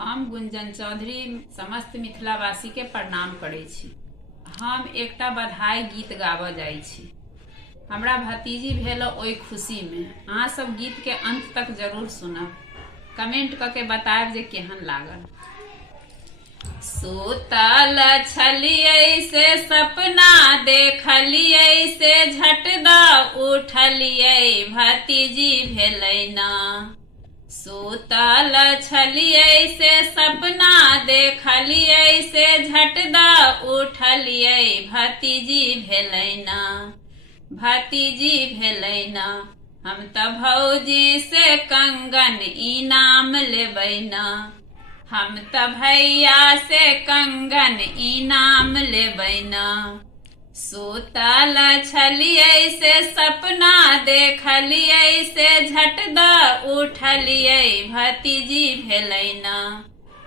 हम गुंजन चौधरी समस्त मिथिलावासी के प्रणाम करै छी। हम एकटा बधाई गीत गाबऽ जाइ छी। हमरा भतीजी भेल ओहि खुशी में। अहाँ सब गीत के अंत तक जरूर सुनब, कमेंट करके बतायब जे केहन लागल। सुतल छलियै से सपना देखलियै से झट द उठलियै भतीजी भेलै ना। सुतल छलियै से सपना देखलियै से झट द उठलियै भतीजी भेलै ना। भतीजी भेलै ना। हम त भौजी से कंगन इनाम लेबै ना। हम त भैया से कंगन इनाम लेबै ना। सुतल छलियै से सपना देखलियै से झट द उठलियै भतीजी भेलै ना।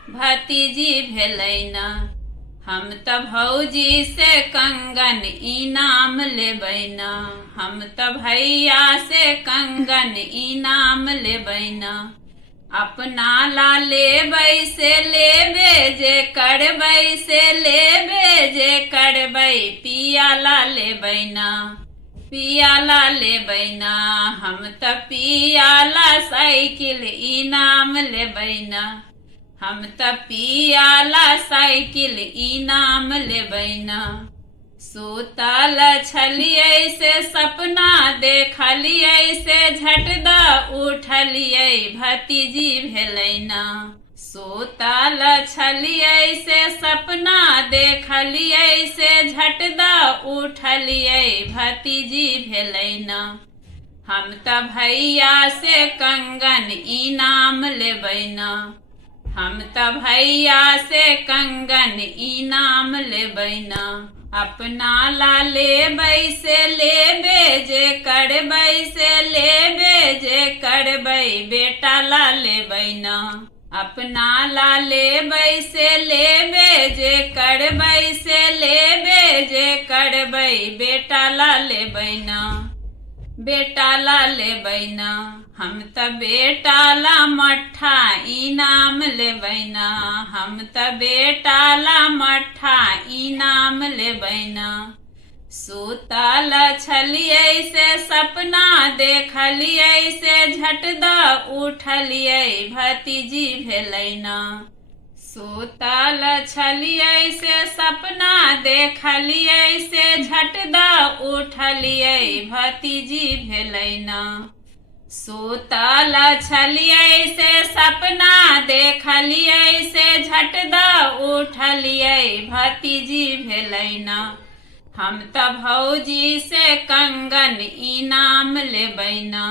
भतीजी भेलै ना। हम त भौजी से कंगन इनाम लेबै ना। हम त भैया से कंगन इनाम लेबै ना। अपना ला लेबै से लेबे जे करबै से लेबे जे करबै पिया ला लेबै ना। पिया ला लेबै ना। हम त पिया ला साइकिल इनाम लेबै ना। हम त पिया ला साइकिल इनाम लेबै ना। सुतल छलियै से सपना देखलियै से झट द उठलियै भतीजी भेलै ना। सुतल छलियै से सपना देखलियै से झट द उठलियै भतीजी भेलै ना। हम त भैया से कंगन इनाम लेबै ना। हम त भैया से कंगन इनाम लेबै ना। अपना ला लेबै से लेबे जे करबै से लेबे जे करबै बेटा ला लेबै ना। अपना ला लेबै से लेबे जे करबै से लेबे जे करबै बेटा ला लेबै ना। बेटा ला लेबै ना। हम त बेटा ला मट्ठा इनाम लेबै ना। हम त बेटा ला मट्ठा इनाम लेबै ना। सुतल छलियै से सपना देखलियै से झट द उठलियै भतीजी भेलै ना। सुतल छलियै से सपना देखलियै से झट द उठलियै भतीजी भेलै ना। सुतल छलियै से सपना देखलियै से झट द उठलियै भतीजी भेलै ना। हम त भौजी से कंगन इनाम लेबै ना।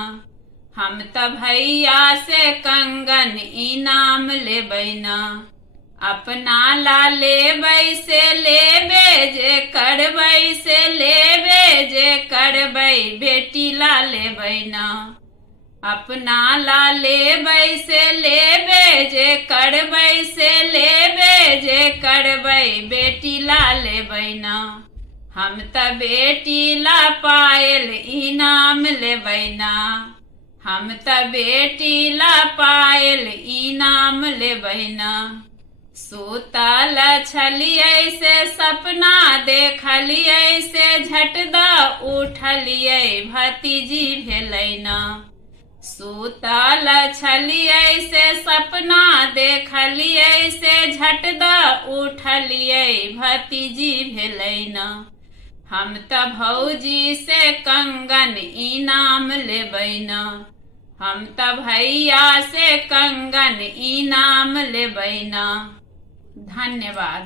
हम त भैया से कंगन इनाम लेबै ना। अपना ला लेबै से लेबे जे करबै से लेबे जे करबै बेटी ला लेबै ना। अपना ला लेबै से लेबे जे करबै से लेबे जे करबै बेटी ला लेबै ना। हम त बेटी ला पायल इनाम लेबै ना। हम त बेटी ला पायल इनाम लेबै ना। सुतल छलियै से सपना देखलियै से झट द उठलियै भतीजी भेलै ना। सुतल छलियै से सपना देखलियै से झट द उठलियै भतीजी भेलै ना। हम त भौजी से कंगन इनाम लेबै ना। हम त भैया से कंगन इनाम लेबै ना। धन्यवाद।